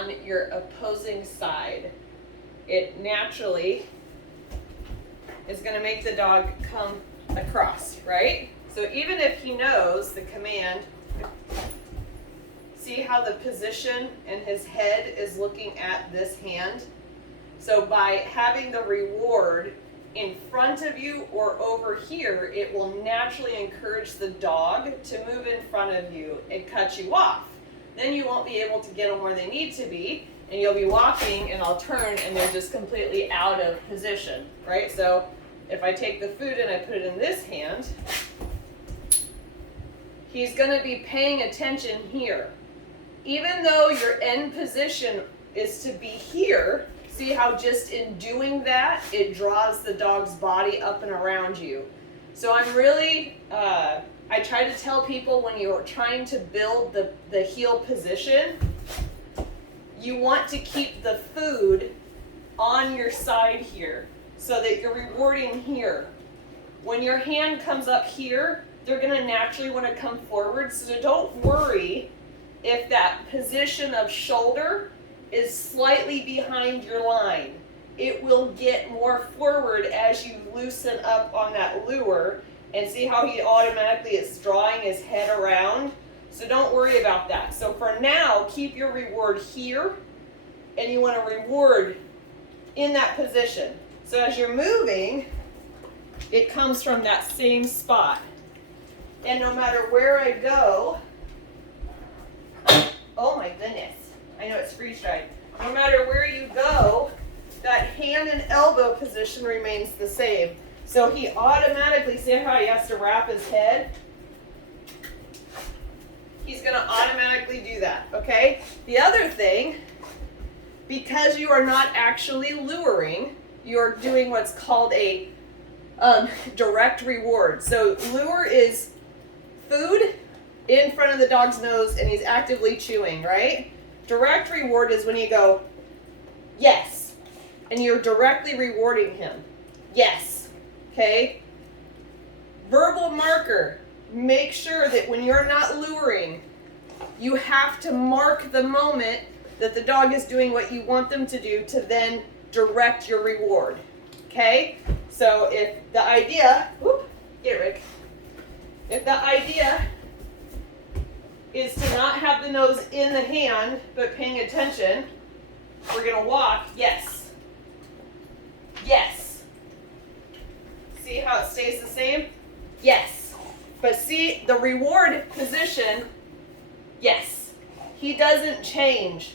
on your opposing side, it naturally is going to make the dog come across, right? So even if he knows the command, see how the position in his head is looking at this hand? So by having the reward in front of you or over here, it will naturally encourage the dog to move in front of you and cut you off. Then you won't be able to get them where they need to be, and you'll be walking and I'll turn and they're just completely out of position, right? So if I take the food and I put it in this hand, he's going to be paying attention here. Even though your end position is to be here, see how just in doing that, it draws the dog's body up and around you. So I'm really, I try to tell people when you're trying to build the heel position, you want to keep the food on your side here so that you're rewarding here. When your hand comes up here, they're going to naturally want to come forward, so don't worry if that position of shoulder is slightly behind your line. It will get more forward as you loosen up on that lure, and see how he automatically is drawing his head around. So don't worry about that. So for now, keep your reward here, and you want to reward in that position. So as you're moving, it comes from that same spot. And no matter where I go, oh my goodness, I know it's freeze-dried. No matter where you go, that hand and elbow position remains the same. So he automatically, see how he has to wrap his head? He's going to automatically do that, okay? The other thing, because you are not actually luring, you're doing what's called a direct reward. So lure is food in front of the dog's nose and he's actively chewing, right? Direct reward is when you go, yes, and you're directly rewarding him. Yes, okay? Verbal marker, make sure that when you're not luring, you have to mark the moment that the dog is doing what you want them to do to then direct your reward, okay? So if the idea, whoop, get it, Rick. If the idea is to not have the nose in the hand, but paying attention, we're gonna walk, yes. Yes. See how it stays the same? Yes. But see, the reward position, yes. He doesn't change.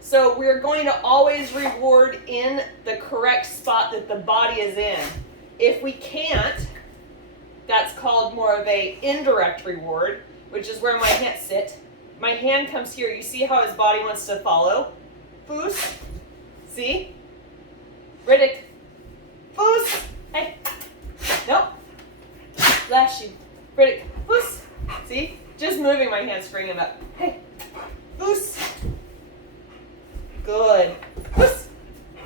So we're going to always reward in the correct spot that the body is in. If we can't, that's called more of a indirect reward, which is where my hand sit. My hand comes here. You see how his body wants to follow? Foos. See? Riddick. Foos. Hey. Nope. Lash you. Riddick. Foos. See? Just moving my hands, bring him up. Hey. Foos. Good. Foos.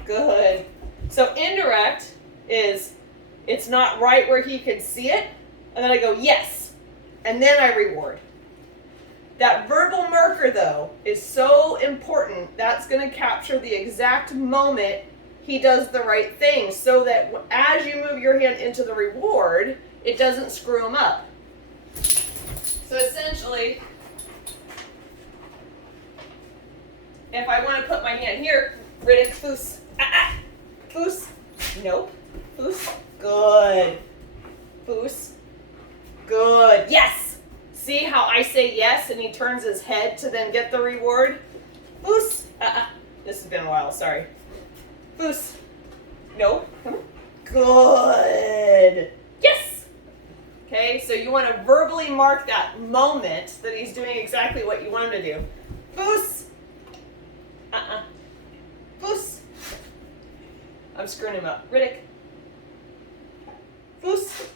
Good. So indirect is, it's not right where he can see it, and then I go, yes, and then I reward. That verbal marker, though, is so important. That's going to capture the exact moment he does the right thing, so that as you move your hand into the reward, it doesn't screw him up. So essentially, if I want to put my hand here, Riddick, foos, foos, nope, foos, good, foos, good, yes. See how I say yes and he turns his head to then get the reward? Foos, this has been a while, sorry. Foos, no, come on, good, yes. Okay, so you want to verbally mark that moment that he's doing exactly what you want him to do. Foos, foos. I'm screwing him up. Riddick. Foos.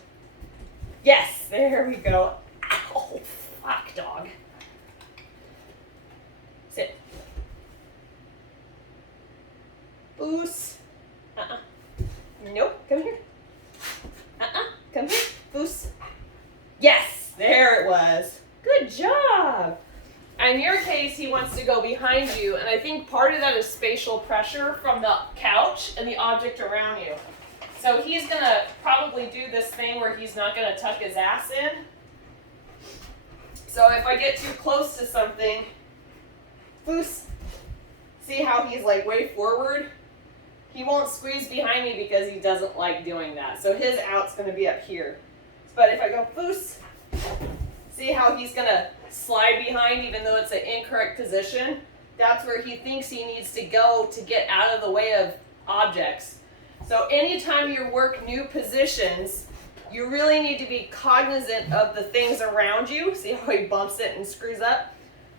Yes, there we go. Ow, fuck, dog. Sit. Foos. Nope, come here. Come here. Foos. Yes, there it was. Good job. In your case, he wants to go behind you, and I think part of that is spatial pressure from the couch and the object around you. So he's going to probably do this thing where he's not going to tuck his ass in. So if I get too close to something, Foos, see how he's like way forward? He won't squeeze behind me because he doesn't like doing that. So his out's going to be up here. But if I go Foos, see how he's going to slide behind even though it's an incorrect position? That's where he thinks he needs to go to get out of the way of objects. So anytime you work new positions, you really need to be cognizant of the things around you. See how he bumps it and screws up?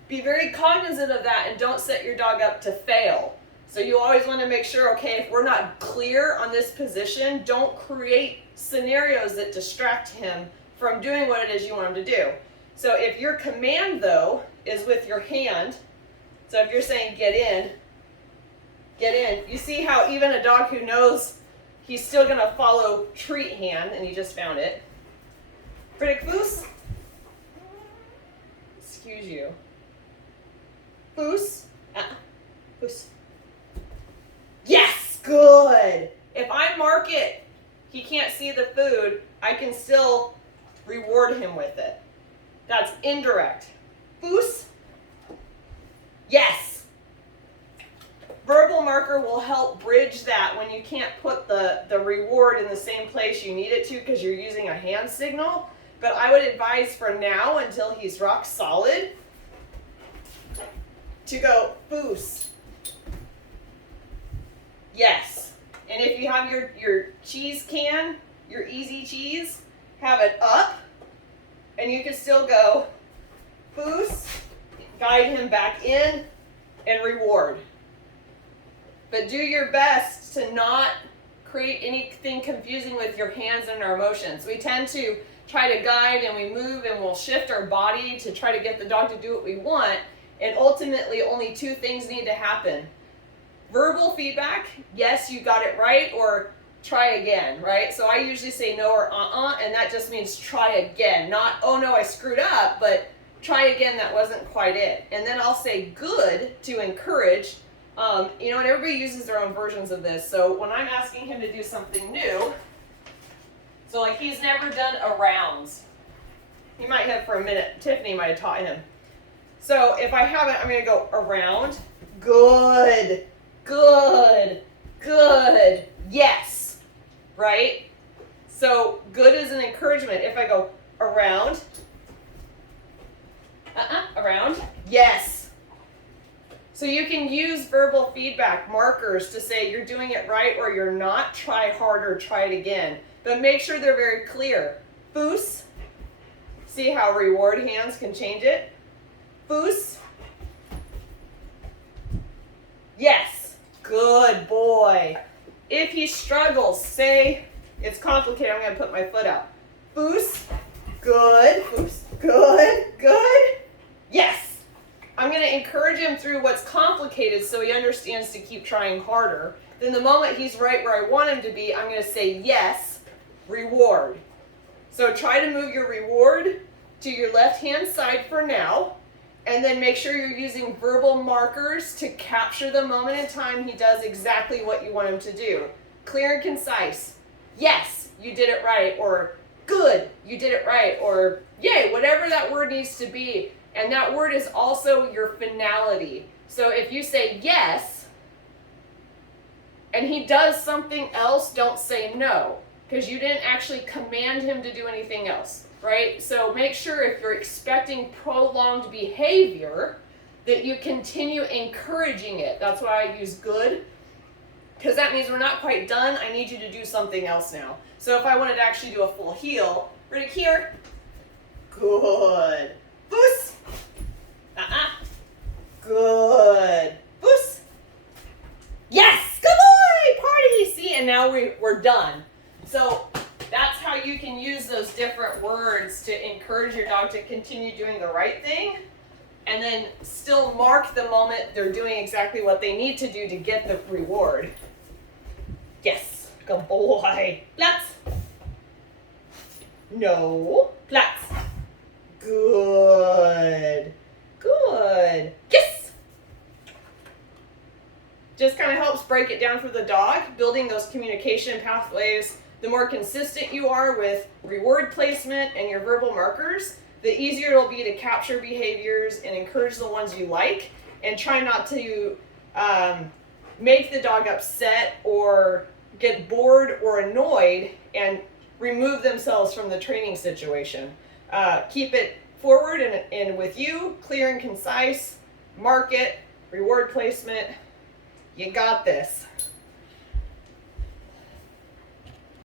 Be very cognizant of that and don't set your dog up to fail. So you always want to make sure, okay, if we're not clear on this position, don't create scenarios that distract him from doing what it is you want him to do. So if your command, though, is with your hand, so if you're saying get in, you see how even a dog who knows he's still going to follow treat hand, and he just found it. Riddick, Foos. Excuse you. Foos. Foos. Yes, good. If I mark it, he can't see the food, I can still reward him with it. That's indirect. Foos. Yes. Verbal marker will help bridge that when you can't put the reward in the same place you need it to because you're using a hand signal. But I would advise for now, until he's rock solid, to go Foos. Yes. And if you have your cheese can, your easy cheese, have it up, and you can still go Foos, guide him back in, and reward. But do your best to not create anything confusing with your hands and our emotions. We tend to try to guide and we move and we'll shift our body to try to get the dog to do what we want. And ultimately, only two things need to happen. Verbal feedback, yes, you got it right, or try again, right? So I usually say no or and that just means try again. Not, oh no, I screwed up, but try again, that wasn't quite it. And then I'll say good to encourage. And everybody uses their own versions of this. So when I'm asking him to do something new, so like he's never done a rounds. He might have for a minute. Tiffany might have taught him. So if I have it, I'm going to go around. Good, good, good. Yes, right? So good is an encouragement. If I go around, around, yes. So you can use verbal feedback markers to say you're doing it right or you're not. Try harder, try it again. But make sure they're very clear. Foos. See how reward hands can change it? Foos. Yes. Good boy. If he struggles, say it's complicated, I'm going to put my foot out. Foos. Good. Foos. Good. Good. Yes. I'm going to encourage him through what's complicated so he understands to keep trying harder. Then the moment he's right where I want him to be, I'm going to say yes, reward. So try to move your reward to your left-hand side for now, and then make sure you're using verbal markers to capture the moment in time he does exactly what you want him to do. Clear and concise. Yes, you did it right, or good, you did it right, or yay, whatever that word needs to be. And that word is also your finality. So if you say yes, and he does something else, don't say no, because you didn't actually command him to do anything else, right? So make sure if you're expecting prolonged behavior, that you continue encouraging it. That's why I use good, because that means we're not quite done. I need you to do something else now. So if I wanted to actually do a full heel, Riddick here, good. Foos. Good. Foos. Yes. Good boy. Party. See, and now we're done. So that's how you can use those different words to encourage your dog to continue doing the right thing, and then still mark the moment they're doing exactly what they need to do to get the reward. Yes. Good boy. Platz. No. Platz. Good. Good. Good. Kiss! Just kind of helps break it down for the dog, building those communication pathways. The more consistent you are with reward placement and your verbal markers, the easier it'll be to capture behaviors and encourage the ones you like, and try not to make the dog upset or get bored or annoyed and remove themselves from the training situation. Keep it forward and with you, clear and concise, mark it, reward placement. You got this.